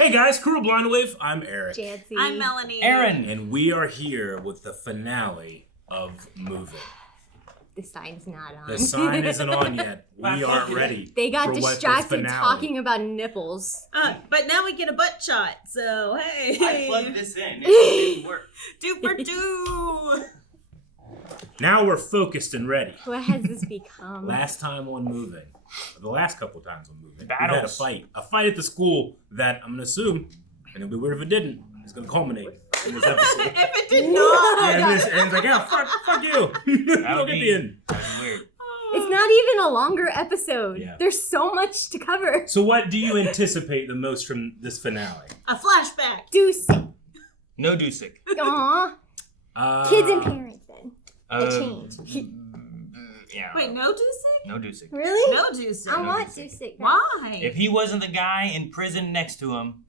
Hey guys, Crew of Blind Wave. I'm Eric. Janci. I'm Melanie. Aaron. And we are here with the finale of Moving. The sign's not on. The sign isn't on yet. We aren't ready. They got for distracted finale. talking about nipples. But now we get a butt shot, so hey. I plugged this in. It didn't work. 2 for 2. Now we're focused and ready. What has this become? Last time on Moving, the last couple times on Moving, we had Battles. a fight at the school that I'm gonna assume, and it'd be weird if it didn't. It's gonna culminate in this episode. If it did not. and it's like, yeah, fuck you. Go get the end. That was weird. It's not even a longer episode. Yeah. There's so much to cover. So what do you anticipate the most from this finale? A flashback. Deucing. No Dusik. Aww. Kids and parents then. They change. Yeah. Wait, no Dusik? No Dusik. Really? No Dusik. I No want Deucing. Deucing. Why? If he wasn't the guy in prison next to him,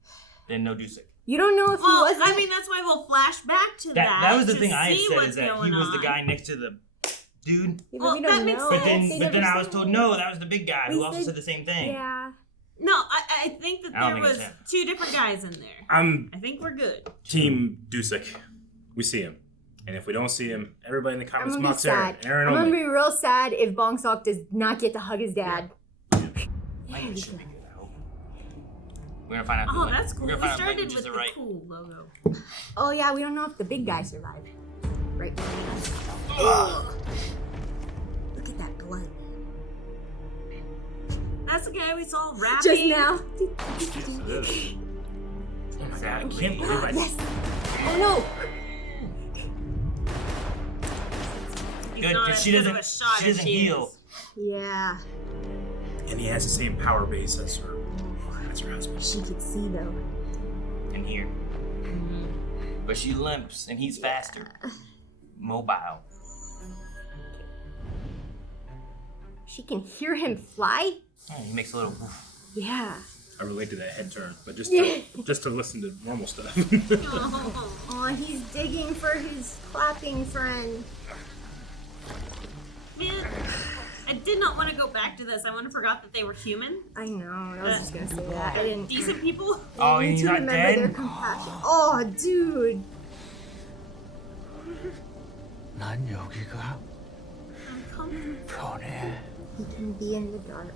then no Dusik. You don't know if he well, wasn't. I mean, that's why we'll flash back to that. That was the to thing I had see said what's is that going he was the on. guy next to the dude. Yeah, well, we don't that makes know. sense. But then I was told no, that was the big guy We who also said- said the same thing. Yeah. No, I think that I don't there think it's was him. 2 different guys in there. I'm I think we're good. Team Dusik. We see him. And if we don't see him, everybody in the I'm comments gonna be mocks Aaron. sad. Aaron I'm gonna only. be real sad if Bong-Seok does not get to hug his dad. I think it should be good. I hope. We're gonna find out. Oh, that's cool. We're We gonna find out started language with is the right. cool logo. Oh yeah, we don't know if the big guy survived. Right. Look at that blood. That's the guy we saw rapping. Just now. Yes, it is. Oh my god, I can't believe I Yes. Oh no. He's Good, not because as she good of doesn't. a shot She as doesn't she heal. is. Yeah. And he has the same power base as her. That's her husband. She could see though. In here. But she limps and he's faster. Mobile. She can hear him fly? Yeah, he makes a little. Yeah. I relate to that head turn, but just Yeah. to listen to normal stuff. Oh, he's digging for his clapping friend. Man, I did not want to go back to this. I would have forgot that they were human. I know, I was just gonna say that. I didn't Decent people. Oh, need he's to not remember dead? their compassion. Oh, dude. 난 여기가 편해. He can be in the dark.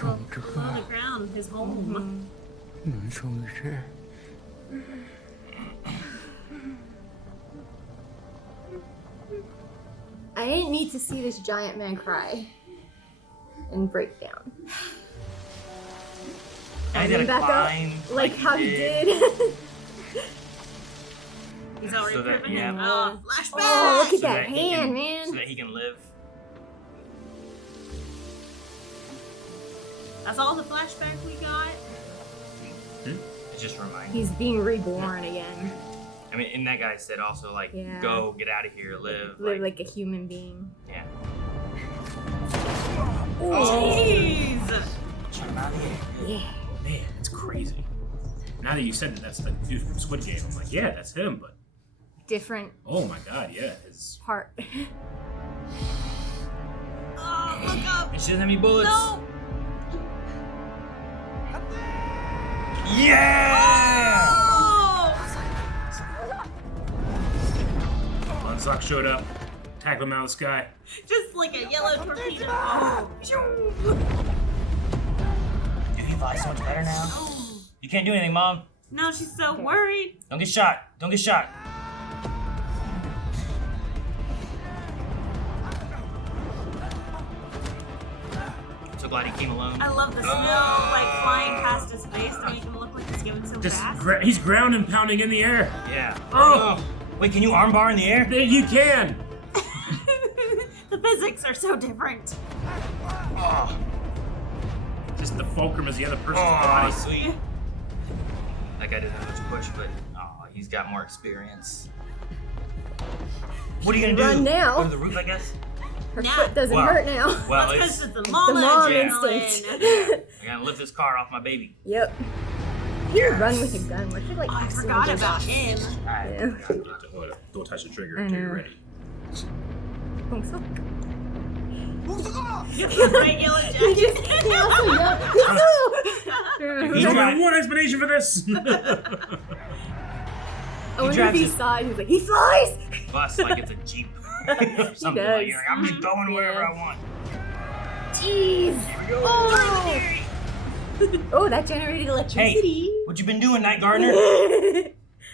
Below the ground, his home. 눈송이를 I didn't need to see this giant man cry and break down. I And did a back climb up like how he did. He's already So that- proven yeah. him. Oh, flashback! Oh, look at So that he can- hand, man. So that he can live. That's all the flashback we got. It's just a reminder. He's being reborn again. I mean, and that guy said also like, Yeah. go, get out of here, live. Live like a human being. Yeah. Jeez! Turn him out of here. Yeah. Man, it's crazy. Now that you said that that's the dude from Squid Game, I'm like, yeah, that's him, but Different oh my god, yeah. His part. Oh, look up! And she doesn't have any bullets. No! Yeah! Oh! Bong-Seok showed up, tackled him out of the sky. Just like a yellow torpedo. Oh. Dude, he flies so much better now. You can't do anything, Mom. No, she's so worried. Don't get shot. Don't get shot. So glad he came alone. I love the snow like flying past his face to make him look like he's going so Just fast. he's ground and pounding in the air. Yeah. Oh! no. Wait, can you armbar in the air? You can. The physics are so different. Oh, Just the fulcrum is the other person's oh body. sweet. That guy doesn't have much push, but he's got more experience. What are you gonna do? Run now. Go to the roof, I guess? Her Nah. foot doesn't Wow. hurt now. Well, That's it's, because of the The mama mom adrenaline. instinct. I gotta lift this car off my baby. Yep. He would run with a gun. What if it like Oh, I accidentally forgot goes about off? him. Yeah. Don't touch the trigger I until you're know. ready. Bong-Seok. You can right yellow He just jacket. he also yelled, "Hui-Soo!" There's only one explanation for this. I wonder if drives he his- saw it. He's like, he flies. Bus like it's a Jeep. Or something like does. that. I'm just going wherever I want. Jeez. Oh, that generated electricity. What you been doing, Night Gardener?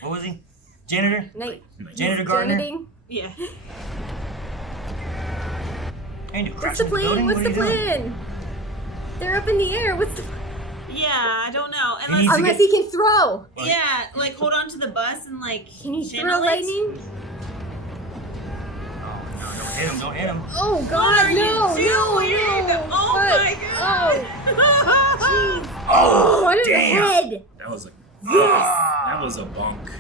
What was he? Janitor? Night. Janitor Gardener? Janiting. Yeah. Ain't you What's the crashing building? plan? What's What the are you doing? plan? They're up in the air. What's the Yeah, I don't know. He needs to Unless get- he can throw. Yeah, like hold on to the bus and like. Can he channel throw it. lightning? No, don't hit him. Oh What God, are you no, doing? no. Oh What? my god! Oh, What a damn. head. That was like, Yes. that was a bunk.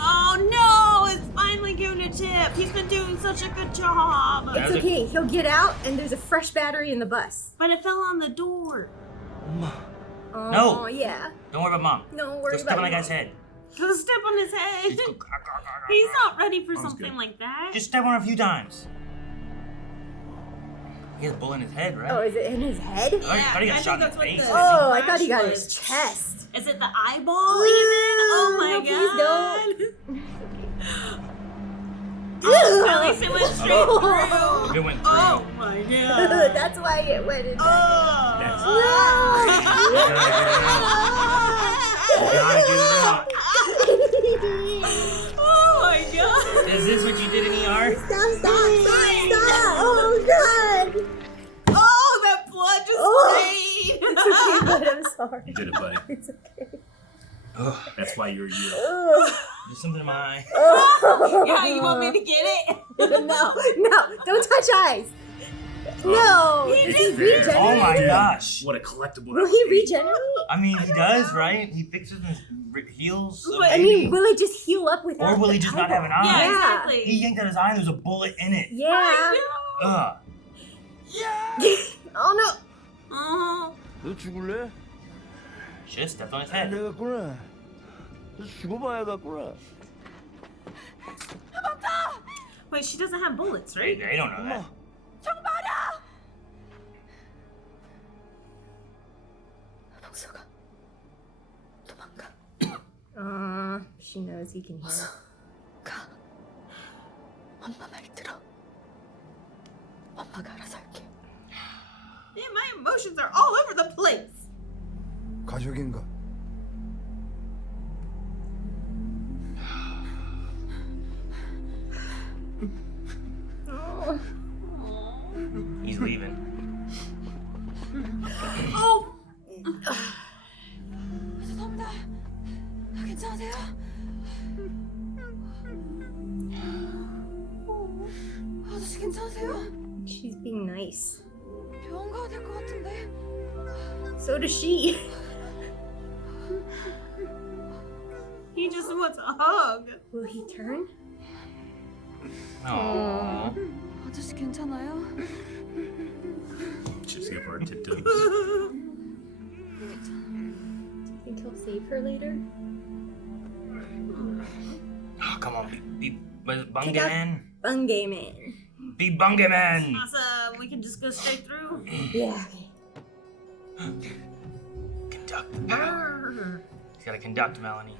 Oh no! It's finally giving a tip. He's been doing such a good job. It's okay. He'll get out, and there's a fresh battery in the bus. But it fell on the door. Oh, No. yeah. Don't worry about Mom. Don't worry Go step about on that your guy's mom. head. Go step on his head. Just go- He's not ready for That was something good. like that. Just step on it a few times. He has a bullet in his head, right? Oh, is it in his head? I thought he got I shot in think the that's face. what Oh, I thought he flash got was. his chest. Is it the eyeball even? Oh my no, please god. Ew. At least it went straight through. It went through. Oh my god. That's why it went in. Oh. You gotta get it out. Oh my god. Is this what you did in ER? Stop! Oh God! Oh, that blood just Oh. sprayed. It's okay, bud. I'm sorry. You did it, buddy. It's okay. Ugh. That's why you're you. Oh. There's something in my eye. Yeah, you want me to get it? No, don't touch eyes. No. He Does just- he regenerate? Oh my gosh. What a collectible. Will that he would be. regenerate? I mean, he does, right? He fixes and heals. so But- I maybe. mean, will it just heal up without? Or will he the just not have an eye? Yeah, Yeah. exactly. He yanked out his eye and there's a bullet in it. Yeah. Ugh. Oh no. Oh. 너 죽을래? Should have stepped on his head. 내갔구나. 너 죽어봐야 갔구나. Wait, she doesn't have bullets, They, right? they don't know that. Bong-Seok, 도망가. She knows he can hear. 가. 엄마 말 들어. 엄마가 알아서 할게. Man, my emotions are all over the place. 가족인가? Oh. He's leaving. Oh. 죄송합니다. 괜찮으세요? 아저씨 괜찮으세요? She's being nice. 병원 가야 될 것 같은데. So does she. He just wants a hug. Will he turn? Aww. 아저씨 괜찮아요? Just give her a tiptoes. Think he'll save her later? Oh, come on, be Bungie Kick out- Man. Bungay man. Be Bungie Man. Awesome. We can just go straight through. Yeah. Conduct the power. He's gotta conduct Melanie.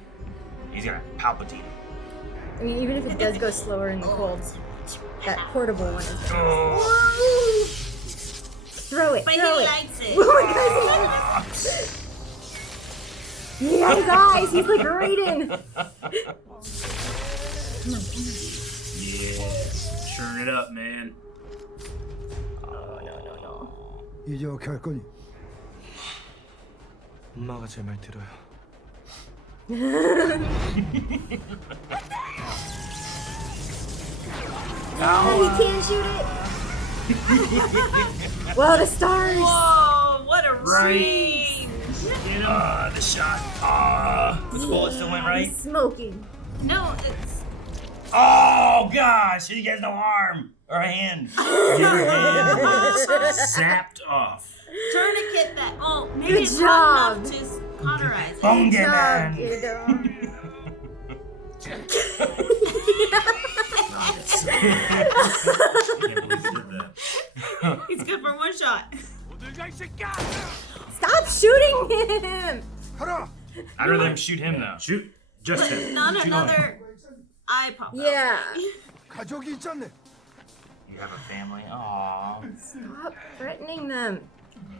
He's gonna palpitate. I mean, even if it does go slower in the cold, that portable one is. Oh. Throw it. But he Throw it. likes it. Oh my God! Yeah, his eyes. He's like Raiden. Yeah. Churn it up, man. 이제 어떻게 할 거니? 엄마가 제 말 들어요. Oh, he can't shoot it. Well, the stars. Whoa, what a Right. range. The shot. The bullet still went right. He's smoking. No, it's. Oh gosh, he has no arm or a hand. Your hand was zapped off. Tourniquet that. Oh, maybe Good it's job. hot enough to cauterize it. Bungie Good job, Man. kiddo. Nice. I can't believe you did that. He's good for one shot. Stop shooting him! 하라. I'd rather them shoot him though. Shoot just him. Not Shoot another eye pop out. Yeah. 가족이 있잖네. You have a family. Aww. Stop threatening them.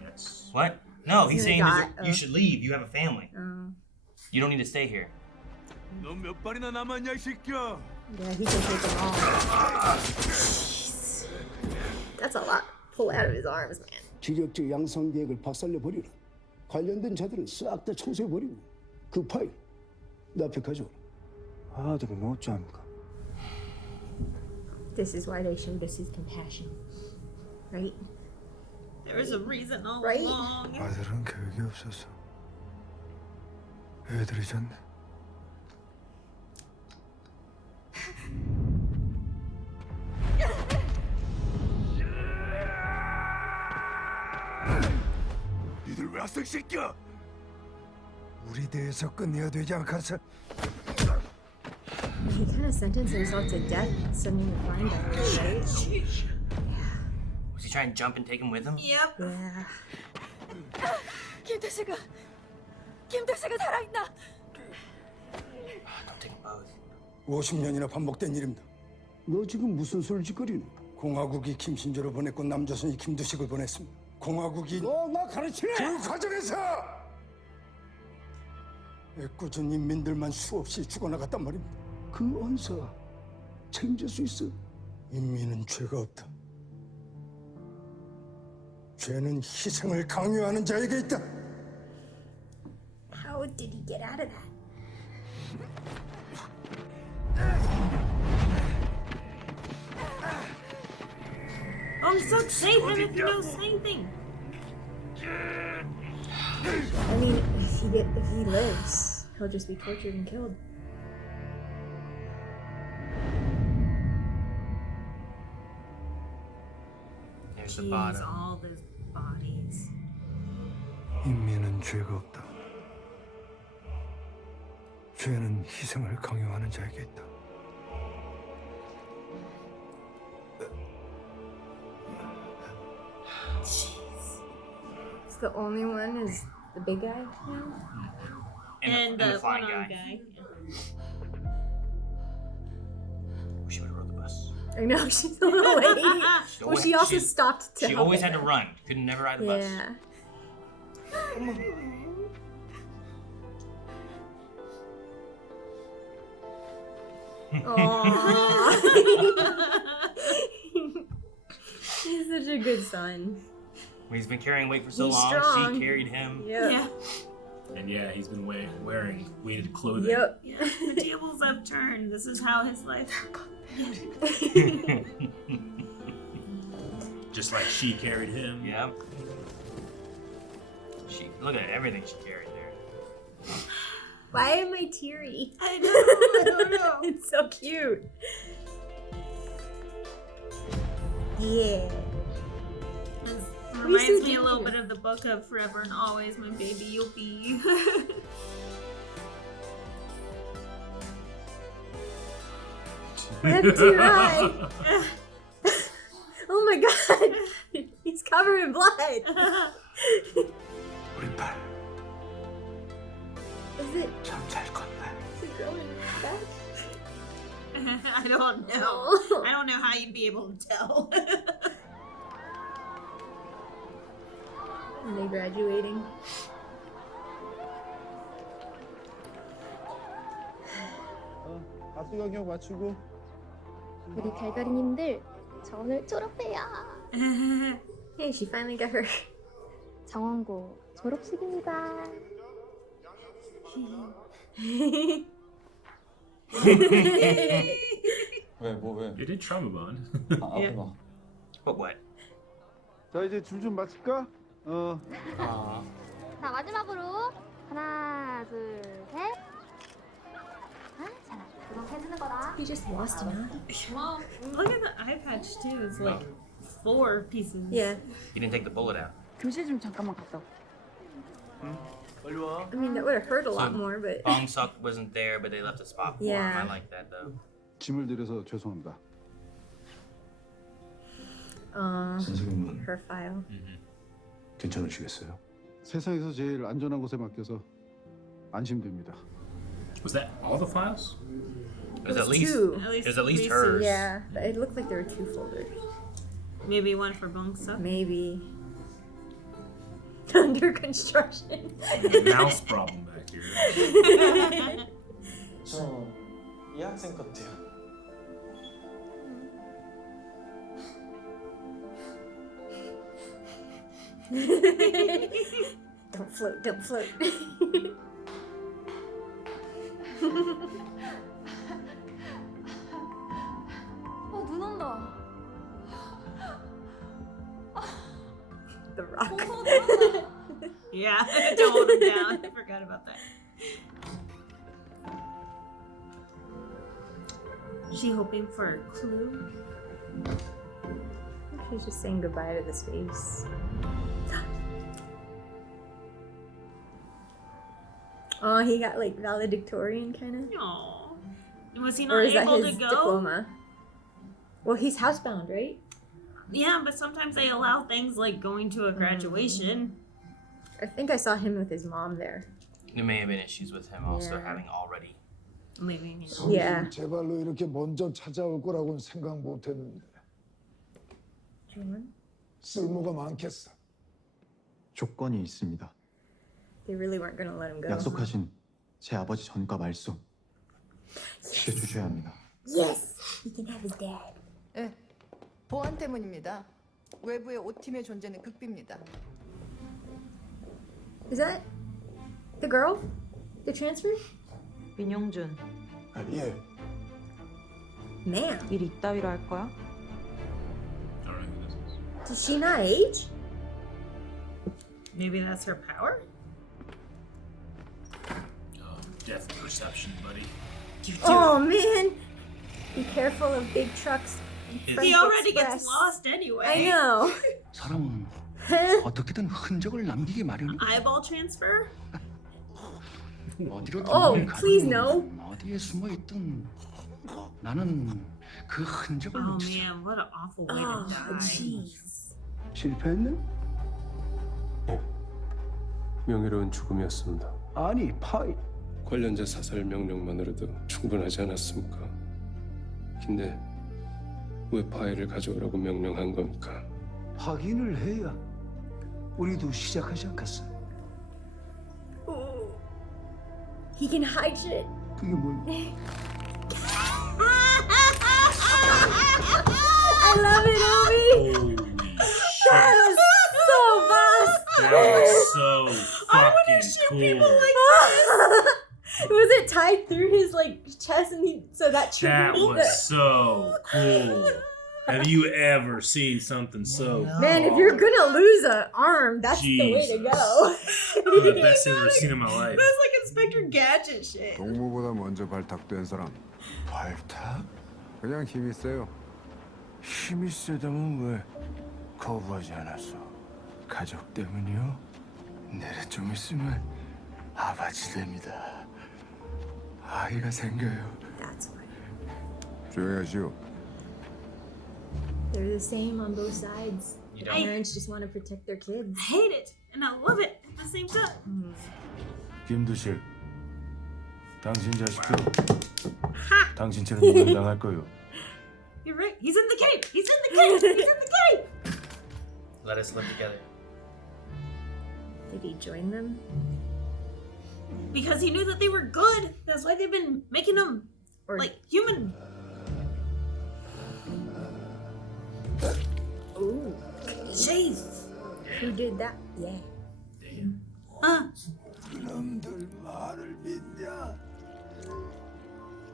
Yes. What? No, he's saying got- you should leave. You have a family. Oh. You don't need to stay here. 넌몇 발이나 남았냐 이 새끼야. Yeah, he can take them all. Jeez. That's a lot to pull out of his arms, man. 기력적 양성 계획을 박살내 버리라. 관련된 자들은 싹 다 청소해 버리고 그 파일 내 앞에 가져오라. 아들이 뭐 어쩌합니까? This is why they showed us his compassion. Right? There was a reason all Right? along. 아들은 계획이 없었어. 애들이 졌네. 니들 왜 왔어 이 새끼야? 우리 대에서 끝내야 되지 않겠어? He kind of sentenced himself to death sending the flying diaries, right? Was he trying to jump and take him with him? Yep. Yeah. 김태식아 살아있나? Don't take them both. 50년이나 반복된 일입니다. 너 지금 무슨 소리 짓거리노? 공화국이 김신조를 보냈고 남조선이 김두식을 보냈습니다. 공화국이 너나 가르치네! 그 과정에서 애꿎은 인민들만 수없이 죽어나갔단 말입니다. 그 언사 책임질 수 있어? 인민은 죄가 없다. 죄는 희생을 강요하는 자에게 있다. How did he get out of that? Bong-Seok, save him if he knows anything. I mean, if he lives, he'll just be tortured and killed. There's the Jeez, bottom. all the bodies. 인민은 죄가 없다. 죄는 희생을 강요하는 자에게 있다. Jeez. It's the only one is the big guy now? And the the flying one-armed guy. guy. She would have rode the bus. I know, she's a little late. Well, she also She- stopped to She help always him. had to run. Could never ride the bus. Yeah. Aww. He's such a good son. He's been carrying weight for so He's long. strong. She carried him. Yep. Yeah. And yeah, he's been wearing weighted clothing. Yep. Yeah. The tables have turned. This is how his life. Just like she carried him. Yeah. She look at everything she carried there. Why am I teary? I don't know. It's so cute. Yeah. This Hui-Soo reminds me a little Jr. bit of the book of Forever and Always, My Baby You'll Be. That's too right. Oh my god. He's covered in blood. 우리 딸 Is it 참 잘 컸네. is it growing back? I don't know. I don't know how you'd be able to tell. Are they graduating? 학교 경력 마치고 우리 갈갈이님들 저 오늘 졸업해요. Hey, she finally got her. 정원고 졸업식입니다. 왜, 뭐 왜? They did trauma bond. Yeah. 봐. But what? 자 이제 줄 좀 마칠까? Aw. 자 마지막으로 하나 둘 셋. 아 잘하. 그럼 해주는 거다. He just lost an eye. Well, look at the eye patch too. It's like 4 pieces. Yeah. He didn't take the bullet out. 교실 좀 잠깐만 갔다 올게. 빨리 와. I mean, that would have hurt a lot So, more, but Bong-Seok wasn't there, but they left a spot for him. Yeah. I like that though. 짐을 들여서 죄송합니다. uh, 선생님은 her file. 괜찮으시겠어요? 세상에서 제일 안전한 곳에 맡겨서 안심됩니다. Was that all the files? It was at least, two. it was at least hers. Yeah, but it looked like there were two folders. Maybe one for Bong-Seok. Maybe. Under construction. Mouse problem back here. 저 이 학생 같아요. Don't float, don't float. 눈 온다. The rock. Yeah, don't hold him down. I forgot about that. Is she hoping for a clue? She's just saying goodbye to the space. Oh, he got like valedictorian kind of. No. Was he Or not is that able his to go? diploma? Well, he's housebound, right? Yeah, but sometimes they allow things like going to a graduation. I think I saw him with his mom there. There may have been issues with him also Yeah. having already. Leaving him. Yeah. 성질 제발로 이렇게 먼저 찾아올 거라고는 생각 못했는데 쓸모가 많겠어. 조건이 있습니다. They really weren't gonna let him go. 약속하신 제 아버지 전과 말소 지켜주셔야 합니다. Yes, he can have his dad. 네, 보안 때문입니다. 외부의 5팀의 존재는 극비입니다. Is that the girl? The transfer? 민영준, 아, 예. Man, 일 이따위로 할 거야? I don't know who this is. does she not age? Maybe that's her power? Depth perception, buddy. Oh man, be careful of big trucks. It- He already Express. gets lost anyway. I know. 사람은 어떻게든 흔적을 남기기 마련. Eyeball transfer? 어디로 Oh, 도망을 please 가든 no. 어디에 숨어 있든 나는 그 흔적을 Oh 놓치지. man, what an awful way Oh, to die. jeez. 실패했네? 명예로운 죽음이었습니다. 아니 파이. 관련자 사살 명령만으로도 충분하지 않았습니까? 근데 왜 파일을 가져오라고 명령한 겁니까? 확인을 해야 우리도 시작하지 않겠어. He can hide shit. 그게 뭘? I love it, Obi. Holy That shit. was so fast. That was so I wanna fucking shoot cool. people like Was it tied through his like chest and he so that That triggered was so cool. Have you ever seen something so Man, if you're gonna lose an arm, that's the way to Jesus. go. one of the best things I've ever seen in my life? That's like Inspector Gadget shit. 동무보다 먼저 발탁된 사람. 발탁? 그냥 힘이 세요. 힘이 세다면 왜 거부하지 않았어? 가족 때문이요? 내래 좀 있으면 아버지 됩니다. 아이가 생겨요. That's why. 조용하시오. They're the same on both sides. You don't. Parents just want to protect their kids. I hate it and I love it at the same time. 김두실, 당신 자식도 Ha! 당신처럼 인간당할 거요. You're right. He's in the cave. He's in the cave. He's in the cave. Let us live together. Did he join them? Because he knew that they were good. That's why they've been making them Or like human. ooh, Jeez. who did that? Yeah. 그놈들 말을 믿냐?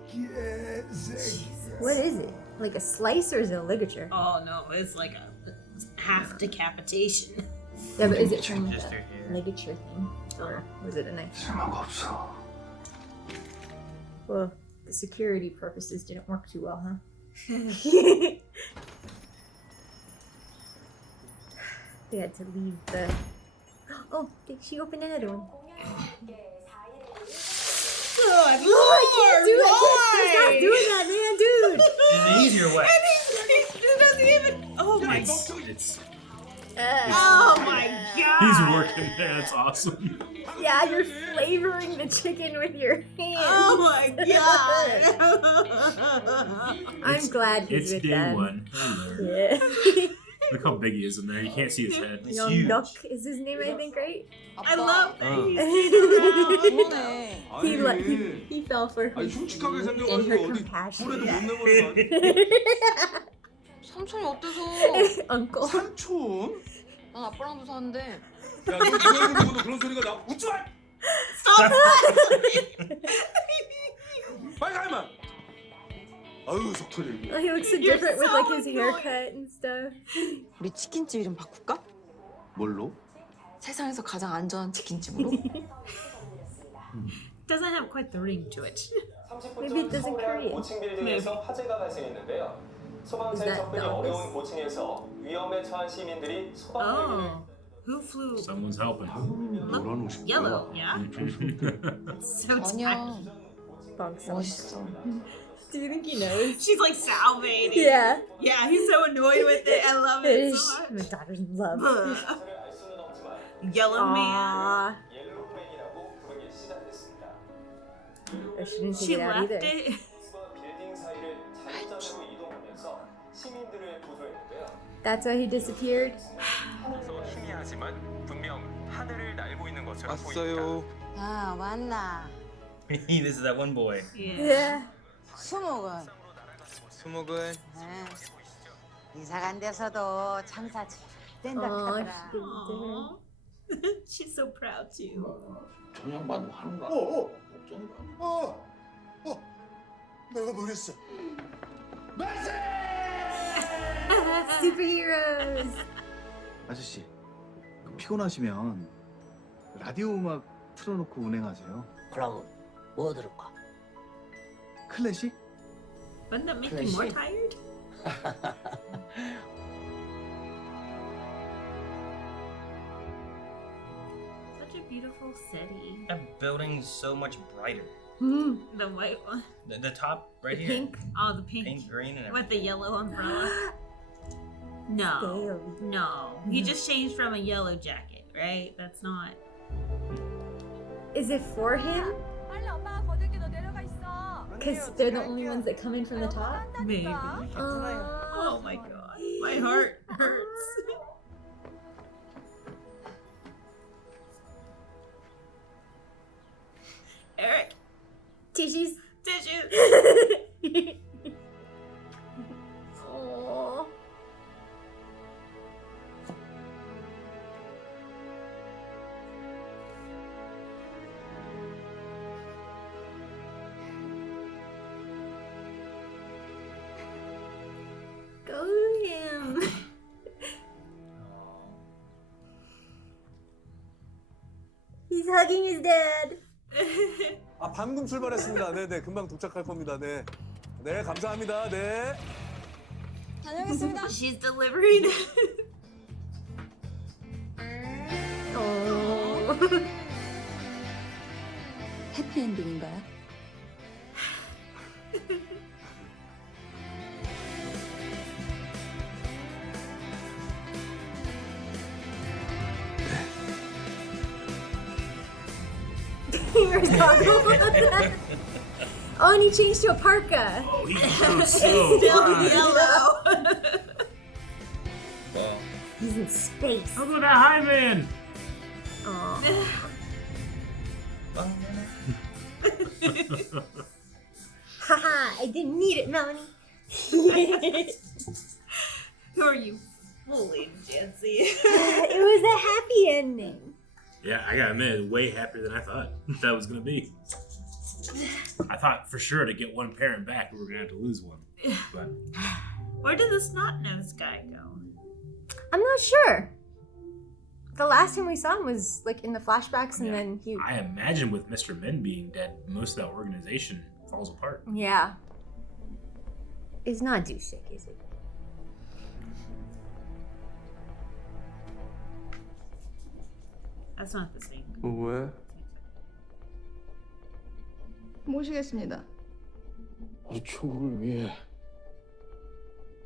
개새끼. What is it? Like a slice or is it a ligature? Oh no, it's like a half decapitation. Yeah, but is it from Just the her hair. ligature thing? Or was it a knife? 쓸모가 없어. Well, the security purposes didn't work too well, huh? They had to leave the... Oh, she opened another one. Good Stop doing that, man, dude! There's an easier way. He doesn't even. Oh my god. It's Oh my god! He's working. That's awesome. Yeah, you're flavoring the chicken with your hands. Oh my god! I'm glad he's It's with day them. one. Hello. Yeah. Look how big he is in there. You can't see his head. It's Young huge. Duck is his name, I think, right? I love that he's he he fell for her 아니 솔직하게 and her 생겨가지고 어디 compassion. 손에도 못 내보는 거 삼촌이 어때서? Uncle. 삼촌? 난 아빠랑도 사는데. 야, 너 이거 보고도 그런 소리가 나. 웃지 마! 빨리 가 임마! 아유 속 터지고. Oh, he looks so different with like his haircut and stuff. 우리 치킨집 이름 바꿀까? 뭘로? 세상에서 가장 안전한 치킨집으로. doesn't have quite the ring to it. Maybe it doesn't Korean. 고층 빌딩에서 화재가 발생했는데요. 소방차에 Is that 접근이 the office? 어려운 고층에서 위험에 처한 시민들이 소방대기를 Oh, who flew? Someone's helping. 뭐라는 싶어? Yellow, yeah. So tiny. Bong-Seok. 멋있어. Do you think he knows? She's like salivating. Yeah. Yeah, he's so annoyed with it. I love it so much. My daughter's in love. Ugh. Yellow man. Aww. 옐로우맨이라고 부르기 시작했습니다. Oh, she didn't She figure it out left either. it. 수가 빌딩 사이를 자유자재로 이동하면서 시민들을 구조했는데요. That's why he disappeared. 그래서 희미하지만 분명 하늘을 날고 있는 것처럼 왔어요. 아 왔나. This is that one boy. Yeah. 수목은 수목은 이사 간 데서도 장사 잘 된다 Aw, 하더라. she did it to her. Aw. She's so proud too. 저 양반 하는가? 내가 뭐랬어? Superheroes. 아저씨, 피곤하시면 라디오 음악 틀어놓고 운행하세요. 그럼 뭐 들을까? 클래식? Wouldn't that make you more tired? Such a beautiful city. That building's so much brighter. The white one. The top right The here. pink. Oh, the pink. Pink, green, and With the yellow umbrella. No. Scary. No. He just changed from a yellow jacket, right? That's not. Is it for him? 빨리 엄마가 거들게 너 내려가 있어. Because they're the only ones that come in from the top? Maybe. Aw. Oh my god. My heart hurts. Eric. Tissues. Tissues. Aww. Go to him. He's hugging his dad. 아 방금 출발했습니다. 네네 금방 도착할 겁니다. 네. 네 감사합니다. 네. 다녀오겠습니다. She's delivering. Oh. 해피엔딩인가요? Where's Goggle? Oh, and he changed to a parka. Oh, he goes so Still high. yellow. Well, He's in space. Look at that high man. Aw. Haha, I didn't need it, Melanie. Who are you fooling, Janci? It was a happy ending. Yeah, I gotta admit, way happier than I thought that was gonna be. I thought for sure to get one parent back, we were gonna have to lose one. But Where did the snot-nosed guy go? I'm not sure. The last time we saw him was like in the flashbacks, and then he. I imagine with Mr. Min being dead, most of that organization falls apart. Yeah. He's not douchey, is he? That's not the same. 왜? 모시겠습니다. 이 친구를 위해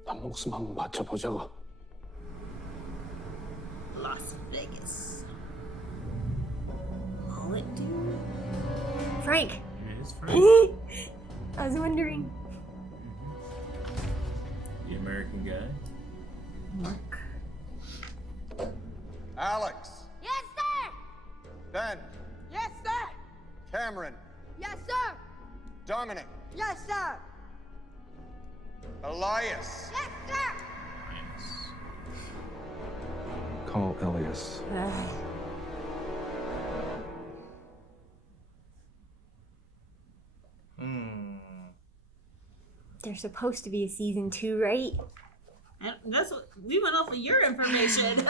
나 목숨 한번 바쳐보자고. Las Vegas. Mullet dude? Frank. Yeah, it's Frank. I was wondering. The American guy. Mark. Alex. Yes, sir. Ben. Yes, sir. Cameron. Yes, sir. Dominic. Yes, sir. Elias. Yes, sir. Call Elias. There's supposed to be a season 2, right? And that's what we went off of your information.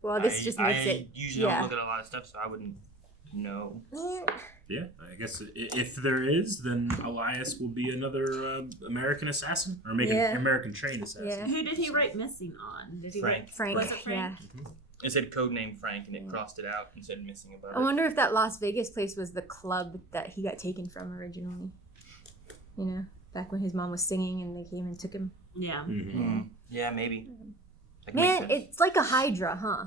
Well, this just makes I it. usually don't look at a lot of stuff, so I wouldn't know. Yeah, I guess if there is, then Elias will be another American assassin or American trained assassin. Yeah. Who did he write missing on? Did he Frank. write Frank. Was it Frank? Yeah. It said codename Frank, and it crossed it out and said missing about I wonder if that Las Vegas place was the club that he got taken from originally. You know, back when his mom was singing and they came and took him. Yeah. Yeah, maybe. That Man, makes sense. it's like a Hydra, huh?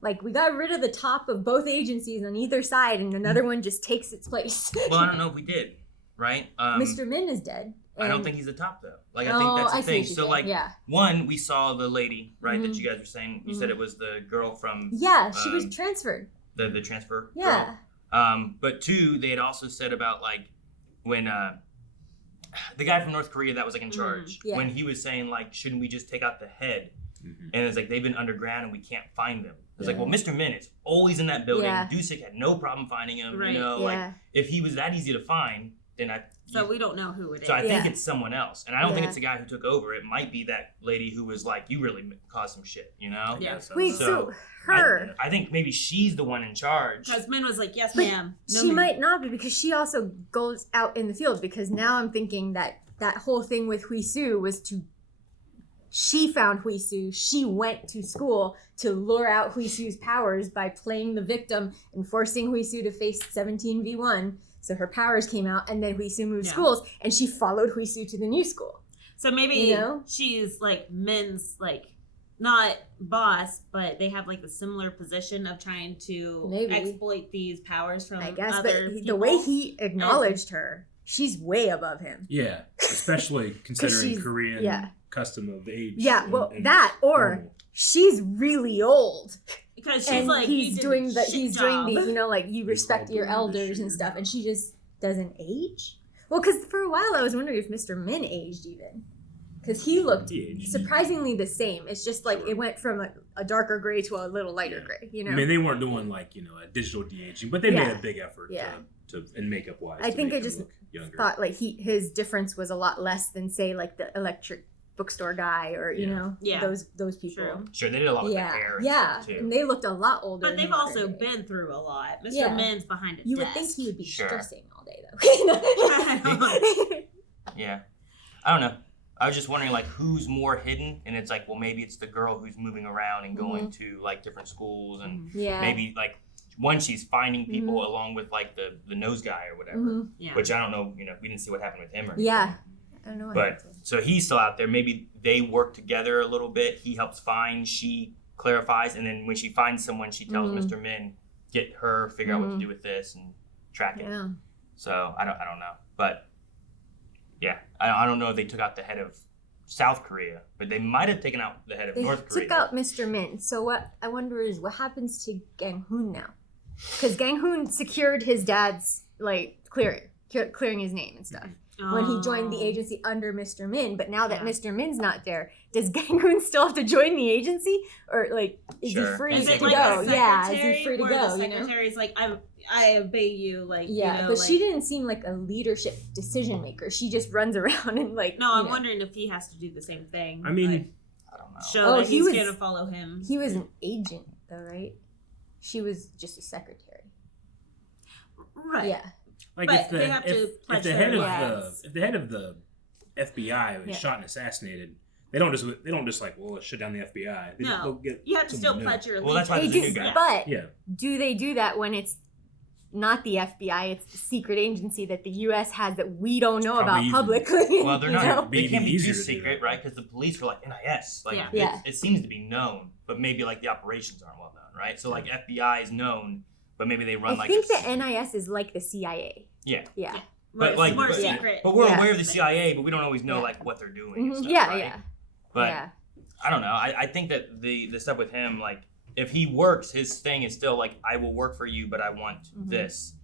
Like, we got rid of the top of both agencies on either side, and another one just takes its place. Well, I don't know if we did, right? Mr. Min is dead. I don't and- think he's the top, though. Like, I think that's the I see thing. what you're So, saying. like, Yeah. one, we saw the lady, right, that you guys were saying. You said it was the girl from... Yeah, she was transferred. The transfer Yeah. girl. But two, they had also said about, like, when... the guy from North Korea that was, like, in charge. yeah. When he was saying, like, shouldn't we just take out the head? And it's like, they've been underground and we can't find them. It's like, well, Mr. Min is always in that building. Yeah. Dusek had no problem finding him. Right. You know, Yeah. like, if he was that easy to find, then So we don't know who it is. So I think Yeah. it's someone else. And I don't think Yeah. it's the guy who took over. It might be that lady who was like, you really caused some shit, you know? Yeah. Wait, so her. I think maybe she's the one in charge. Because Min was like, yes, But ma'am. No, she ma'am. might not be, because she also goes out in the field, because now I'm thinking that whole thing with Hui-Soo was she found Hui-Soo, she went to school to lure out Hui-Soo's powers by playing the victim and forcing Hui-Soo to face 17v1. So her powers came out, and then Hui-Soo moved schools, and she followed Hui-Soo to the new school. So maybe You know? she's like Min's like not boss, but they have like a similar position of trying to Maybe. exploit these powers from I guess, other but people. the way he acknowledged her, she's way above him. Yeah, especially considering she's- Korean yeah. custom of age. Yeah, well, and that, or normal. she's really old. Because she's And like, he's you did doing a the shit he's job. doing the, you know, like, you respect your elders and stuff, and she just doesn't age. Well, because for a while I was wondering if Mr. Min aged even, because he looked surprisingly the same. It's just like it went from a darker gray to a little lighter gray. You know, I mean, they weren't doing like a digital de-aging, but they made a big effort to in makeup wise. I think I just thought like his difference was a lot less than, say, like the electric bookstore guy or you know those people. Sure, they did a lot with the hair. And stuff, too. And they looked a lot older. But they've also been through a lot. Mr. Yeah. Min's behind a You desk. would think he would be Sure. stressing all day though. Yeah. I don't know. I was just wondering, like, who's more hidden? And it's like, well, maybe it's the girl who's moving around and going to, like, different schools. And Yeah. maybe, like, one, she's finding people along with, like, the nose guy or whatever. Yeah. Which I don't know, we didn't see what happened with him or anything. Yeah. I don't know. But, so he's still out there. Maybe they work together a little bit. He helps find, she clarifies. And then when she finds someone, she tells Mr. Min, get her, figure out what to do with this and track it. Yeah. So I don't know. But, yeah, I don't know if they took out the head of South Korea, but they might have taken out the head of They North Korea. took out Mr. Min. So what I wonder is what happens to Gang-Hoon now? Because Gang-Hoon secured his dad's like clearing his name and stuff when he joined the agency under Mr. Min. But now that Mr. Min's not there, does Gang-Hoon still have to join the agency, or like is he free Is to it like go? a Yeah, is he secretary free to where go? The You know. secretary's like, I obey you, like Yeah, you know, but like, she didn't seem like a leadership decision maker. She just runs around and like. No, you I'm know. wondering if he has to do the same thing. I mean, like, I don't know. show that he's gonna follow him. He was an agent, though, right? She was just a secretary. Right. Yeah. Like But if the they have to if pledge the their head of allegiance. the FBI was Yeah. shot and assassinated, they don't just like, well, let's shut down the FBI. They No, go get you have to still someone new. pledge your Well, that's why They there's a do, new guy. but Yeah. do they do that when it's not the FBI, it's the secret agency that the U.S. has that we don't know about Probably publicly. Well, they're you not. know? They can't be Easier too to do secret, that. right? Because the police were like NIS. Like Yeah. it seems to be known, but maybe like the operations aren't well known, right? So like FBI is known, but maybe they run I like. think the NIS is like the CIA. Yeah. Yeah. But like, more but, secret. but we're Yeah. aware of the CIA, but we don't always know Yeah. like what they're doing. And Mhm. stuff, Yeah, right? yeah. But yeah. I don't know. I think that the stuff with him, like, if he works, his thing is still like, I will work for you, but I want this.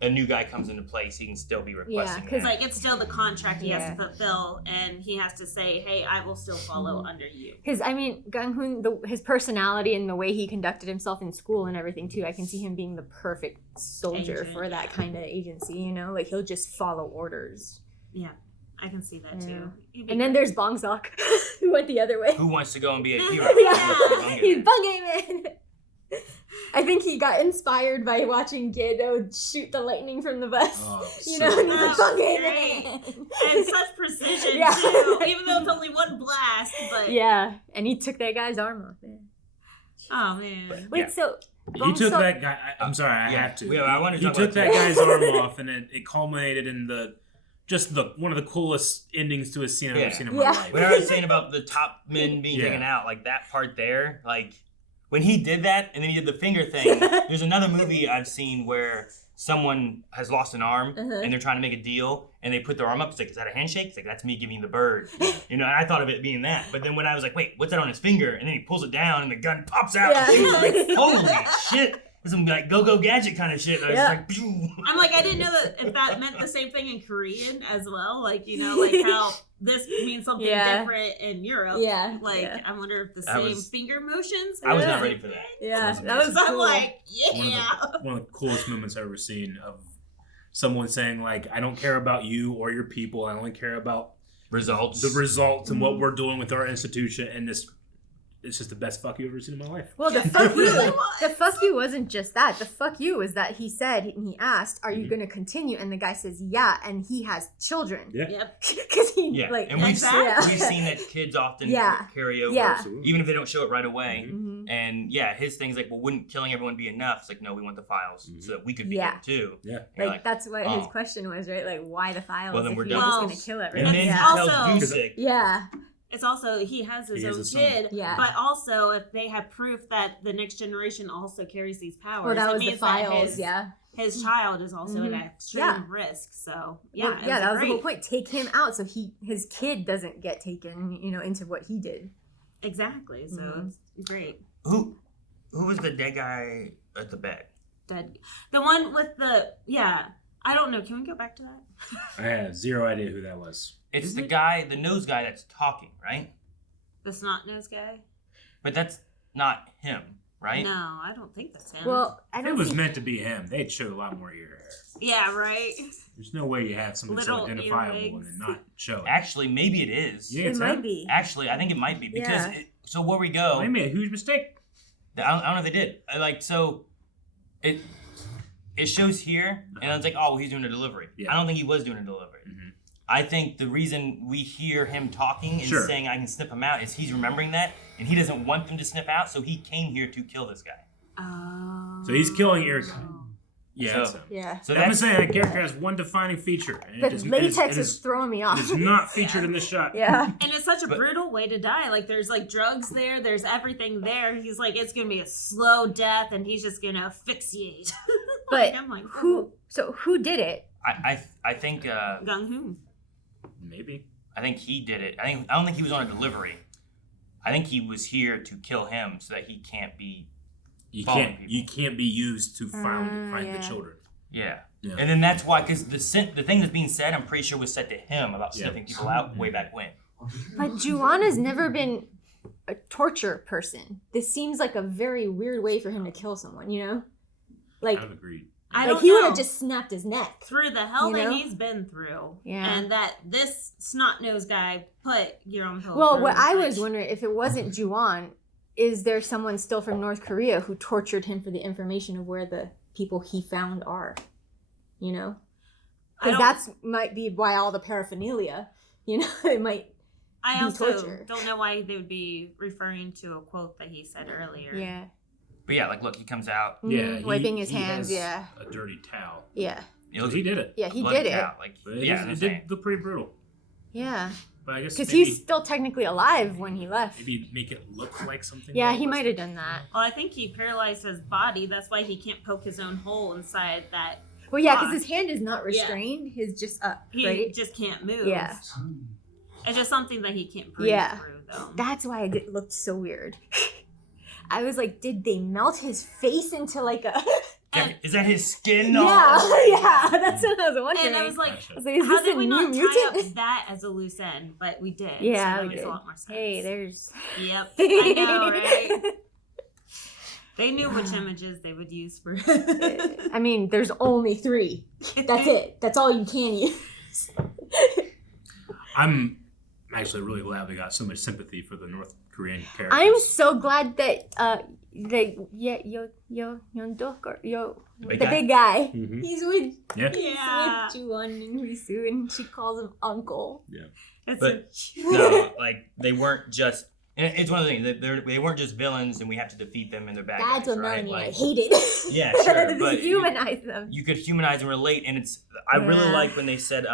A new guy comes into place, he can still be requesting because that. Like, it's still the contract he has to fulfill, and he has to say, hey, I will still follow under you. Because, I mean, Gang-Hoon, his personality and the way he conducted himself in school and everything, too, I can see him being the perfect soldier Agent, for that kind of agency, you know? Like, he'll just follow orders. Yeah, I can see that, too. And then there's Bong-Seok, who went the other way. Who wants to go and be a hero? Yeah, he's Bung-Ae-Man. I think he got inspired by watching Gedo shoot the lightning from the bus. You know, and he's like, Bung-Ae-Man. And such precision, Yeah. too. Even though it's only one blast, but... Yeah, and he took that guy's arm off, man. Oh, man. Wait, so... He took that guy. I'm sorry, I have to. Yeah, I wanted to He talk took about that guy's arm off, and it culminated in one of the coolest endings to a scene I've ever seen in my life. When I was saying about the top men being taken out, like that part there, like when he did that and then he did the finger thing, there's another movie I've seen where someone has lost an arm and they're trying to make a deal and they put their arm up. It's like, is that a handshake? It's like, that's me giving the bird. You know, and I thought of it being that. But then when I was like, wait, what's that on his finger? And then he pulls it down and the gun pops out. Yeah. And I was like, holy shit. Some like go-go gadget kind of shit. And I was just like, pew. I'm like, I didn't know that if that meant the same thing in Korean as well. Like, you know, like how this means something different in Europe. Yeah. Like, I wonder if the same finger motions. I was not ready for that. Yeah, that was cool. I'm like, One of the coolest moments I've ever seen of someone saying, like, I don't care about you or your people. I only care about results. The results and what we're doing with our institution. And it's just the best fuck you've ever seen in my life. Well, the fuck you wasn't just that. The fuck you was that he said, and he asked, are you going to continue? And the guy says, yeah, and he has children. Yeah. Yep. Because he, like, and we've seen that kids often carry over, even if they don't show it right away. And his thing's like, well, wouldn't killing everyone be enough? It's like, no, we want the files so that we could be good too. Yeah. Like, that's what his question was, right? Like, why the files well, then if we're you're done. just going to kill everyone? And then he tells Bong-Seok. Yeah. It's also, he has his own kid, Yeah. but also if they have proof that the next generation also carries these powers, Well, that it was the means that files, his child is also at extreme risk. So, that was the whole point. Take him out so his kid doesn't get taken, you know, into what he did. Exactly. So it's great. Who was the dead guy at the bed? Dead. The one with I don't know. Can we go back to that? I had zero idea who that was. It's the guy, the nose guy that's talking, right? The snot-nosed guy? But that's not him, right? No, I don't think that's him. Well, it was meant to be him. They'd show a lot more ear hair. Yeah, right? There's no way you have something so Little identifiable earwigs. and then not show it. Actually, maybe it is. Yeah, it might be. Actually, I think it might be because Yeah. so where we go. They made a huge mistake. I don't know if they did. Like so, it shows here, and I was like, oh, well, he's doing a delivery. Yeah. I don't think he was doing a delivery. I think the reason we hear him talking and saying I can snip him out is he's remembering that, and he doesn't want them to snip out, so he came here to kill this guy. Oh. So he's killing ear guy. Yeah. So- Yeah. So I'm that's saying that character has one defining feature. And The latex is throwing me off. It's not featured in the shot. Yeah. And it's such a brutal way to die. Like, there's, like, drugs there. There's everything there. He's like, it's going to be a slow death, and he's just going to asphyxiate. But I'm like, who did it? I think Gang-Hoon. Maybe. I think he did it. I don't think he was on a delivery. I think he was here to kill him so that he can't be. You can't be used to find the children. Yeah. And then that's why, because the thing that's being said, I'm pretty sure was said to him about sniffing people out way back when. But Juana's never been a torture person. This seems like a very weird way for him to kill someone, you know? Like, I've agreed. I like don't he would know. have just snapped his neck. Through the hell You that know? he's been through. Yeah. And that this snot-nosed guy put Guillermo Hill Well, through. what I was wondering, if it wasn't Juan, is there someone still from North Korea who tortured him for the information of where the people he found are? You know? Because that's might be why all the paraphernalia, you know, it might I be also torture. don't know why they would be referring to a quote that he said earlier. Yeah. But yeah, like look, he comes out. Yeah, wiping his he hands. has Yeah. a dirty towel. Yeah. He did it. Yeah, he bloody did it. towel, Like But it, yeah, it did look pretty brutal. Yeah. But I guess Because maybe, he's still technically alive when he left. maybe make it look like something. Yeah, that he was- might have done that. Well, I think he paralyzed his body. That's why he can't poke his own hole inside that. Well, yeah, because box. his hand is not restrained. His just up, He right? just can't move. Yeah. It's just something that he can't breathe Yeah. through, though. That's why it looked so weird. I was like, did they melt his face into like a... Is that his skin? Yeah, yeah, that's what I was wondering. And I was like, is how this did a we new not tie mutant? up that as a loose end? But we did. Yeah, so that we makes did. a lot more sense. Hey, there's... Yep, I know, right? They knew which images they would use for. I mean, there's only 3. That's it. That's all you can use. I'm actually really glad we got so much sympathy for the North Korean characters. I'm so glad that the big guy. Mhm. He's with Yeah. Yeah. he's with Juwon and Hui-Soo, and she calls him uncle. Yeah. It's But so no, like they weren't just. And it's one of the things that they weren't just villains, and we have to defeat them and they're bad That's guys, what right? Melanie and I Like, hated. yeah, sure, but humanize them. you could humanize and relate, and it's. I really Yeah. like when they said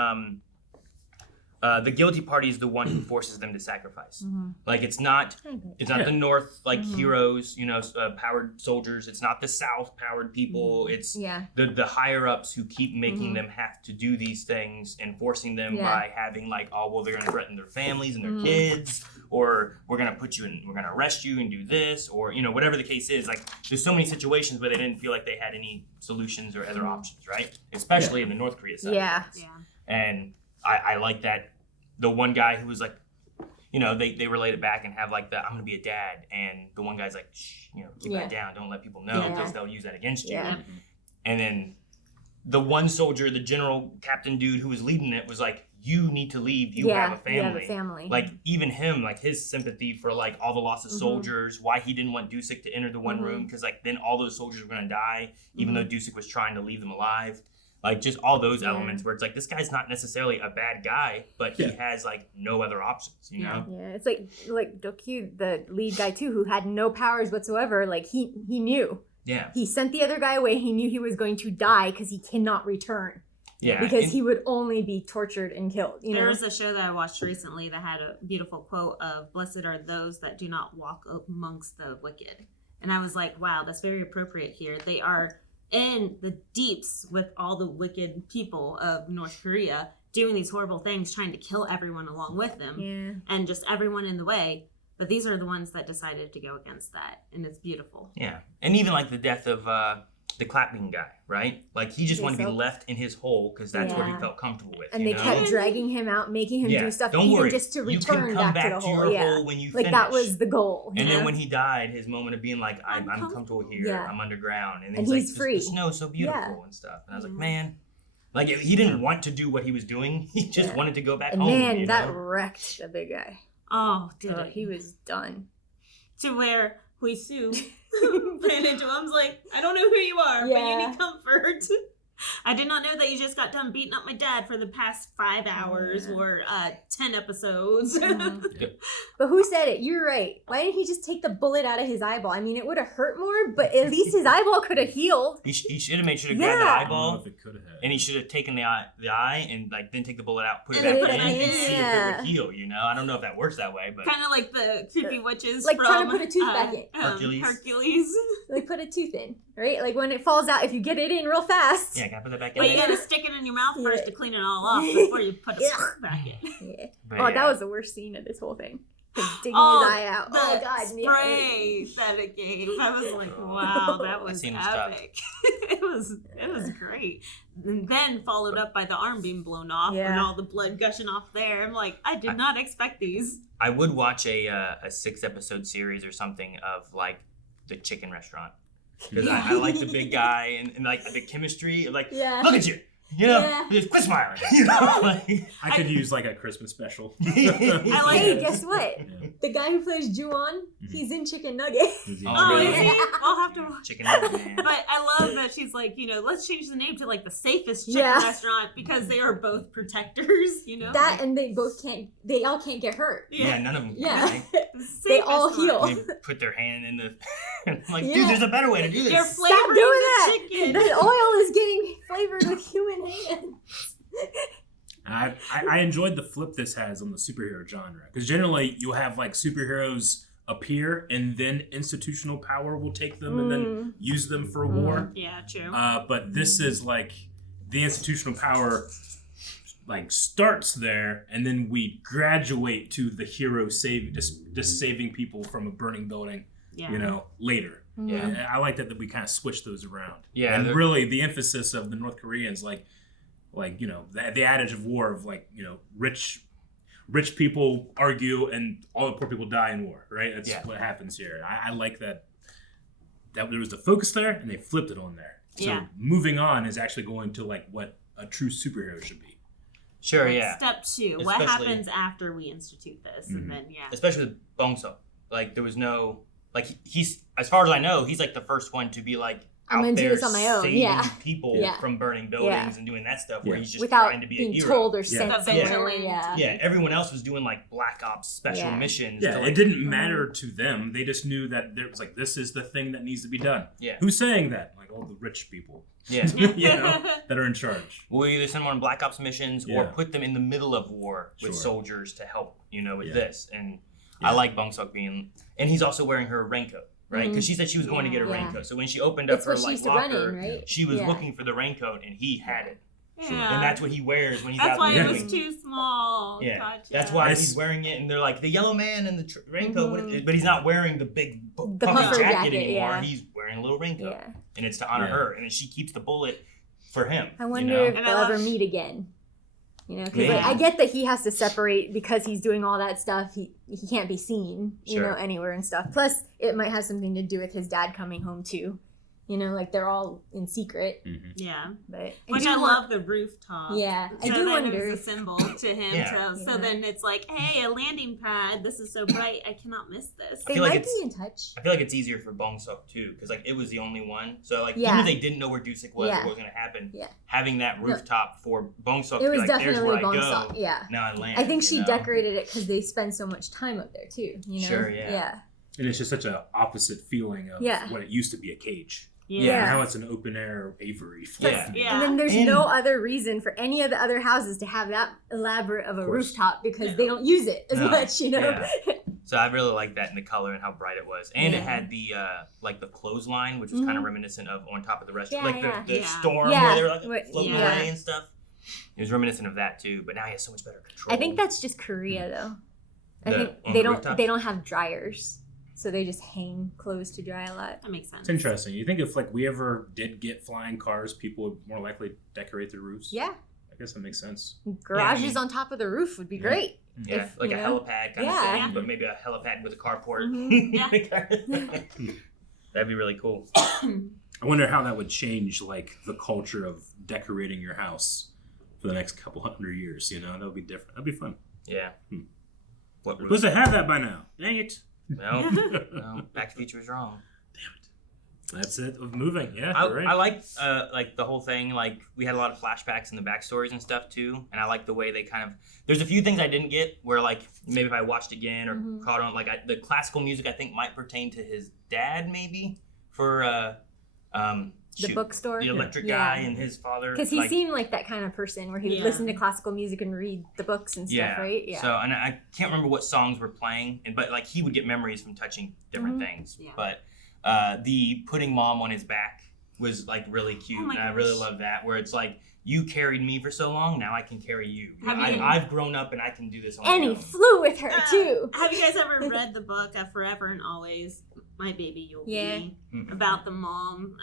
the guilty party is the one who forces them to sacrifice. Like it's not the North heroes, powered soldiers. It's not the South powered people. It's the higher ups who keep making them have to do these things and forcing them by having they're going to threaten their families and their kids, or we're going to arrest you and do this, or whatever the case is. Like there's so many situations where they didn't feel like they had any solutions or other options, right? Especially in the North Korea side. Yeah. And I like that the one guy who was like, they relate it back and have I'm gonna be a dad, and the one guy's like, shh, keep that down, don't let people know because they'll use that against you. Yeah. And then the one soldier, the general captain dude who was leading it was like, you need to leave, you have a family. You have a family. Like even him, his sympathy for all the loss of soldiers, why he didn't want Dusik to enter the one room, because then all those soldiers were gonna die, even though Dusik was trying to leave them alive. Just all those elements where it's this guy's not necessarily a bad guy, but he has no other options, you know? Yeah, it's like Dokyu, the lead guy too, who had no powers whatsoever. He knew. Yeah. He sent the other guy away. He knew he was going to die because he cannot return. Yeah. Because he would only be tortured and killed. There was a show that I watched recently that had a beautiful quote of "Blessed are those that do not walk amongst the wicked," and I was like, "Wow, that's very appropriate here." They are in the deeps with all the wicked people of North Korea doing these horrible things, trying to kill everyone along with them, and just everyone in the way. But these are the ones that decided to go against that, and it's beautiful. Yeah, and even the death of the clapping guy, right? He just wanted to be left in his hole because that's where he felt comfortable with. And they kept dragging him out, making him do stuff, Don't even worry. just to You can return come back to the hole. your hole when you finish. That was the goal. And then when he died, his moment of being I'm comfortable here, Yeah. I'm underground, and, And he's he's free. The snow's so beautiful Yeah. and stuff. And I was like, man, he didn't want to do what he was doing. He just wanted to go back And home. man, that wrecked the big guy. Oh, did it? He was done. To where Hui-Soo ran into him. I was like, I don't know who you are, but you need comfort. I did not know that you just got done beating up my dad for the past 5 hours or 10 episodes. But who said it? You're right. Why didn't he just take the bullet out of his eyeball? I mean, it would have hurt more, but at least his eyeball could have healed. He should have made sure to grab the eyeball, and he should have taken the eye and then take the bullet out, put it back in, and see if it would heal. I don't know if that works that way, but kind of like the creepy witches, like from, trying to put a tooth back in. Hercules. Like put a tooth in, right? Like when it falls out, if you get it in real fast. Yeah, can I put that back in? But you gotta stick it in your mouth first to clean it all off before you put it back in. Yeah. But that was the worst scene of this whole thing. Digging his eye out. The Oh god, spray that it gave. I was like, wow, that was epic. It was great. And then followed up by the arm being blown off and all the blood gushing off there. I'm like, I did not expect these. I would watch a 6-episode series or something of the chicken restaurant. Because I like the big guy and the chemistry. Look at you. You know, just quit smiling. You know, like, I could use like a Christmas special. I like Hey, it. guess what? The guy who plays Ju-on, he's in Chicken Nugget. Oh, is he? I'll have to watch. Chicken nugget, man. But I love that she's like, you know, let's change the name to like the safest chicken Yeah. restaurant because they are both protectors, you know? That and they all can't get hurt. Yeah, none of them. Yeah. Right? They all heal. They put their hand in the. I'm like, Yeah. dude, there's a better way to do this. You're Stop flavoring doing the that. chicken. The oil is getting flavored with human hands. I enjoyed the flip this has on the superhero genre because generally you'll have like superheroes appear and then institutional power will take them and then use them for war. Yeah, true. But this is like the institutional power like starts there and then we graduate to the hero just saving people from a burning building, Yeah. you know, later. Yeah. And I like that we kind of switch those around. Yeah, and they're- really the emphasis of the North Koreans like you know the adage of war of like, you know, rich people argue and all the poor people die in war, right? That's what happens here. I like that there was the focus there and they flipped it on there. So Yeah. moving on is actually going to like what a true superhero should be. Sure, Like, yeah. Step 2. What Especially- happens after we institute this? And then, yeah. Especially with Bong-Seok. Like, there was no... Like, he's... As far as I know, he's, like, the first one to be, like, I'm out gonna do there this on my own, saving yeah. people Yeah. from burning buildings and doing that stuff where he's just Without trying to be a being hero. told or sent The somewhere. vigilant. Yeah. Yeah, everyone else was doing, like, Black Ops special Yeah. missions. Yeah, to, it like, didn't matter to them. They just knew that there was like, this is the thing that needs to be done. Yeah. Who's saying that? Like all the rich people. Yeah. you know, that are in charge. We'll either send them on Black Ops missions or Yeah. put them in the middle of war with Sure. soldiers to help, you know, with Yeah. this. And I like Bong-Seok being... And he's also wearing her raincoat, right? Because she said she was going to get a Yeah. raincoat. So when she opened up It's her, what she like, used to run locker, in, right? she was Yeah. looking for the raincoat and he had it. Yeah. And that's what he wears when he's That's out why there it doing- was too small. Yeah, Gotcha. that's why Nice. he's wearing it, and they're like the yellow man and the raincoat, but he's not wearing the big The puffy puffer jacket, jacket, anymore. yeah. He's wearing a little raincoat, Yeah. and it's to honor Yeah. her, and then she keeps the bullet for him. I wonder you know? if And they'll I love- ever meet again. You know, because Yeah. like, I get that he has to separate because he's doing all that stuff. He can't be seen, you know, Sure. anywhere and stuff. Plus, it might have something to do with his dad coming home too. You know, like they're all in secret. Yeah. But Which do I want- love the rooftop. Yeah, I So do then wonder. It's a symbol to him. Yeah. So then it's like, hey, a landing pad. This is so bright. I cannot miss this. They feel like might it's- be in touch. I feel like it's easier for Bong-Seok too, because like it was the only one. So like Yeah. even if they didn't know where Dusik was or Yeah. what was going to happen, Yeah. having that rooftop for Bong-Seok It to be was like, there's definitely where I Bong-Seok, go. yeah. Now I land. I think you she know? decorated it because they spend so much time up there too. You know. Sure, yeah. Yeah. And it's just such an opposite feeling of Yeah. what it used to be a cage. Yeah. And now it's an open air aviary. Yeah. Yeah. And then there's And- no other reason for any of the other houses to have that elaborate of a rooftop because they don't use it as No. much, you know. Yeah. So I really liked that in the color and how bright it was, and it Yeah. had the like the clothesline, which was kind of reminiscent of On Top of the Restaurant, Yeah, like yeah. the Yeah. storm Yeah. where they were like What- floating yeah. away and stuff. It was reminiscent of that too, but now he has so much better control. I think that's just Korea though. I The- think on they the don't rooftops? they don't have dryers. So they just hang clothes to dry a lot. That makes sense. It's interesting. You think if like we ever did get flying cars, people would more likely decorate their roofs? Yeah. I guess that makes sense. Garages on top of the roof would be great. yeah, if, like you a know. helipad kind Yeah. of thing, but maybe a helipad with a carport. Mhm. That'd be really cool. I wonder how that would change like the culture of decorating your house for the next couple hundred years. You know, that would be different. That'd be fun. Yeah. What We're supposed to have that by now. Dang it. No, no, Back to the Future was wrong. That's it of moving. Yeah, I, you're right. I like the whole thing. Like we had a lot of flashbacks and the backstories and stuff too, and I like the way they kind of. There's a few things I didn't get where like maybe if I watched again or caught on, like the classical music I think might pertain to his dad maybe for The bookstore? the electric Yeah. guy and his father Because he like, seemed like that kind of person where he would Yeah. listen to classical music and read the books and stuff, right? Yeah. So and I can't remember what songs were playing, but like he would get memories from touching different Mhm. things. Yeah. But the putting mom on his back was like really cute, Oh my and I really gosh. love that. Where it's like you carried me for so long, now I can carry you. Have you- I've grown up and I can do this on and my he own. flew with her too. Have you guys ever read the book Forever and Always, My Baby You'll Yeah. Be? Mhm. About the mom,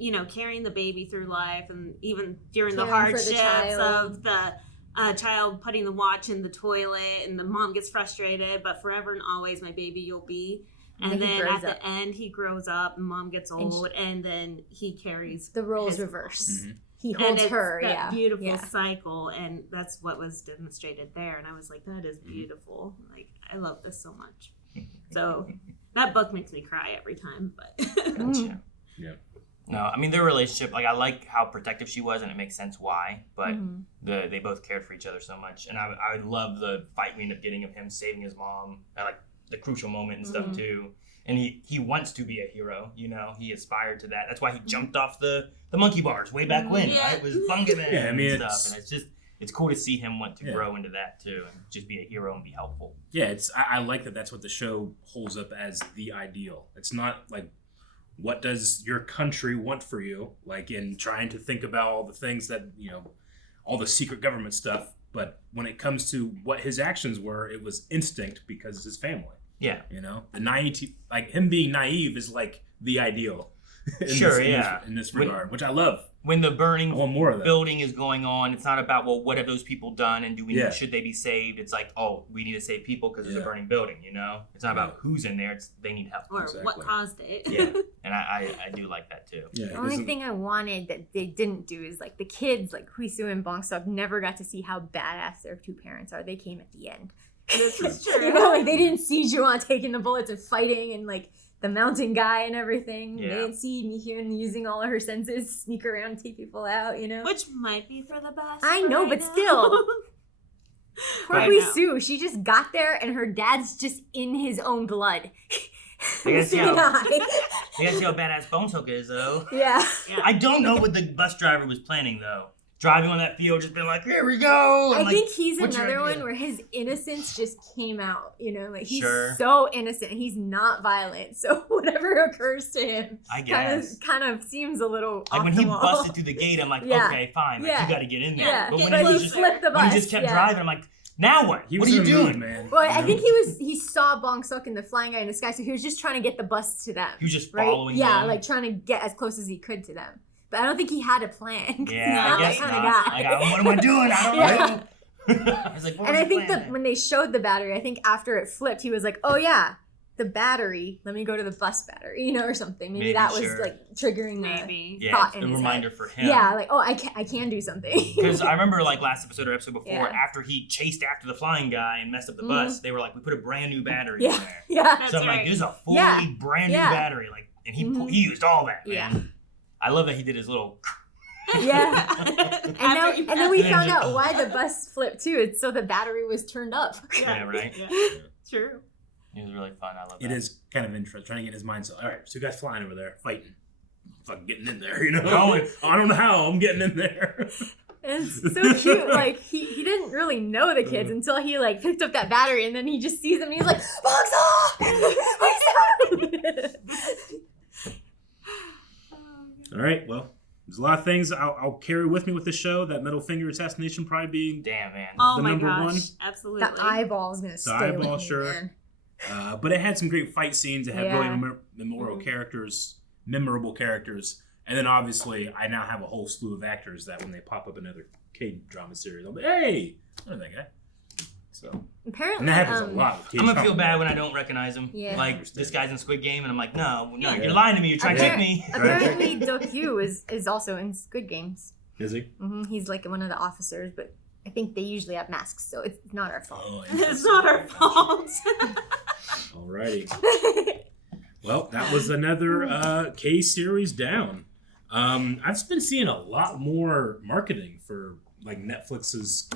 you know, carrying the baby through life and even during the Caring for the hardships child. of the child putting the watch in the toilet and the mom gets frustrated, but forever and always my baby you'll be. And And then he then grows at up. the end he grows up and mom gets And old and then he carries The roles his- reverse. Mhm. he holds it's her. That beautiful cycle, and that's what was demonstrated there. And I was like, that is beautiful. Like, I love this so much. So that book makes me cry every time. But yeah. No, I mean, their relationship, like, I like how protective she was, and it makes sense why, but they both cared for each other so much. And I love the fight we end up getting of him saving his mom at, like, the crucial moment and stuff, too. And he wants to be a hero, you know? He aspired to that. That's why he jumped off the monkey bars way back when, right? It was Bungaman and stuff. And it's cool to see him want to grow into that, too, and just be a hero and be helpful. Yeah, I like that that's what the show holds up as the ideal. It's not, like, what does your country want for you? Like, in trying to think about all the things that, you know, all the secret government stuff. But when it comes to what his actions were, it was instinct because it's his family. Yeah. You know, the naivety, like him being naive is like the ideal. In this regard, which I love. When the burning more of that. building is going on, it's not about, well, what have those people done and should they be saved? It's like, oh, we need to save people because there's a burning building, you know? It's not about who's in there, it's they need help. Or what caused it. Yeah, and I do like that too. Yeah, the only thing I wanted that they didn't do is, like, the kids, like Hui-Soo and Bong-Seok, never got to see how badass their two parents are. They came at the end. This is true. You know, like, they didn't see Ju-on taking the bullets and fighting and, like, the mountain guy and everything. Yeah. They didn't see Mi-hyun using all of her senses, sneak around and take people out, you know? Which might be for the best. I know, right but now. still. Poor Right Hui-Soo, she just got there and her dad's just in his own blood. You gotta see how Yeah. badass Bong-Seok is, though. Yeah. I don't know what the bus driver was planning, though. Driving on that field, just being like, here we go. I like, think he's what's your another idea? one where his innocence just came out, you know, like he's Sure. so innocent. He's not violent. So whatever occurs to him I guess. kind of seems a little Like off when the he wall. busted through the gate, I'm like, okay, fine. Like, you got to get in there. Yeah. But when But he he just flipped the bus. when he just kept driving, I'm like, now what? He What was are you in a mood, doing, man? Well, I think he saw Bong-Seok and the flying guy in the sky, so he was just trying to get the bus to them. He was just right? following Yeah, them. like trying to get as close as he could to them. But I don't think he had a plan. 'Cause Yeah, he's I not guess that not. kind of guy. Like, what am I doing? I don't know. He's like, what And was I your think plan? that when they showed the battery, I think after it flipped, he was like, oh yeah, the battery, let me go to the bus battery, you know, or something. Maybe that was sure. like triggering Maybe. thought it's in a his reminder head. for him. Yeah, like, oh, I can do something. Because I remember, like, last episode or episode before, Yeah. after he chased after the flying guy and messed up the bus, they were like, we put a brand new battery Yeah, in there. yeah. So I'm like, this is a fully Yeah. brand new Yeah. battery. Like, and he used all that, man. Yeah. I love that he did his little... Yeah. and then we And found just- out why the bus flipped too. It's so the battery was turned up. Yeah, right? True. It was really fun. I love It that. is kind of interesting, trying to get in his mind. So, all right, so you guys flying over there, fighting. Fucking getting in there, you know? I don't know how, I'm getting in there. It's so cute. Like, he didn't really know the kids until he, like, picked up that battery, and then he just sees them and he's like, Bong-Seok! All right, well, there's a lot of things I'll carry with me with the show. That middle finger assassination probably being Damn, man. Oh the my number gosh. one. Absolutely. That eyeball's gonna The stay eyeball, with me, sure. man. But it had some great fight scenes. It had Yeah. really memorable characters. And then obviously, I now have a whole slew of actors that when they pop up in another K-drama series, I'll be, hey, I know that guy. So, Apparently, and that happens a lot with I'm K-drama. gonna feel bad when I don't recognize him. Yeah. Like, this guy's in Squid Game, and I'm like, no, Yeah. you're lying to me. You're trying to trick me. Apparently, Do-Kyu is also in Squid Games. Is he? He's like one of the officers, but I think they usually have masks, so it's not our fault. Oh, It's not our fault. Alrighty. Well, that was another K series down. I've been seeing a lot more marketing for like Netflix's.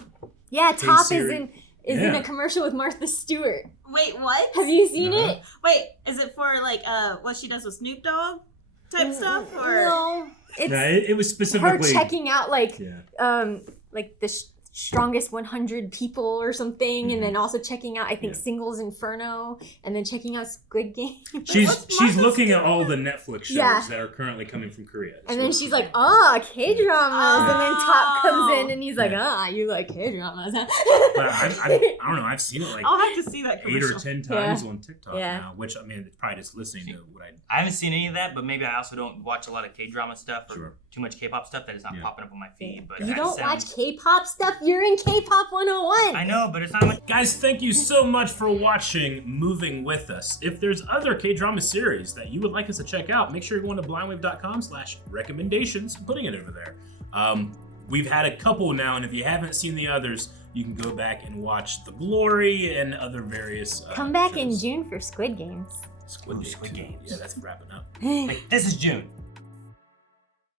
Yeah, Top is K-series. in Yeah. a commercial with Martha Stewart. Wait, what? Have you seen it? Wait, is it for like what she does with Snoop Dogg type stuff, or No, it's No, it was her specifically checking out like Yeah. like the strongest 100 people or something, and then also checking out I think Singles Inferno, and then checking out Squid Game. She's looking at all the Netflix shows Yeah. that are currently coming from Korea. And then she's like, K-dramas. And then Top comes in and he's like, you like K-dramas. But I don't know. I've seen it like I'll have to see that 8 commercial. or 10 times Yeah. on TikTok Yeah. now, which I mean, it's probably just listening to what I haven't seen any of that, but maybe I also don't watch a lot of K-drama stuff or Sure. too much K-pop stuff that is not popping up on my feed. But You that don't sounds- watch K-pop stuff? You're in K-pop 101. I know, but it's not like... Guys, thank you so much for watching Moving With Us. If there's other K-drama series that you would like us to check out, make sure you're going to blindwave.com/recommendations and putting it over there. We've had a couple now, and if you haven't seen the others, you can go back and watch The Glory and other various. Come back shows. in June for Squid Games. Squid Games. Games. Yeah, that's wrapping up. Like, this is June.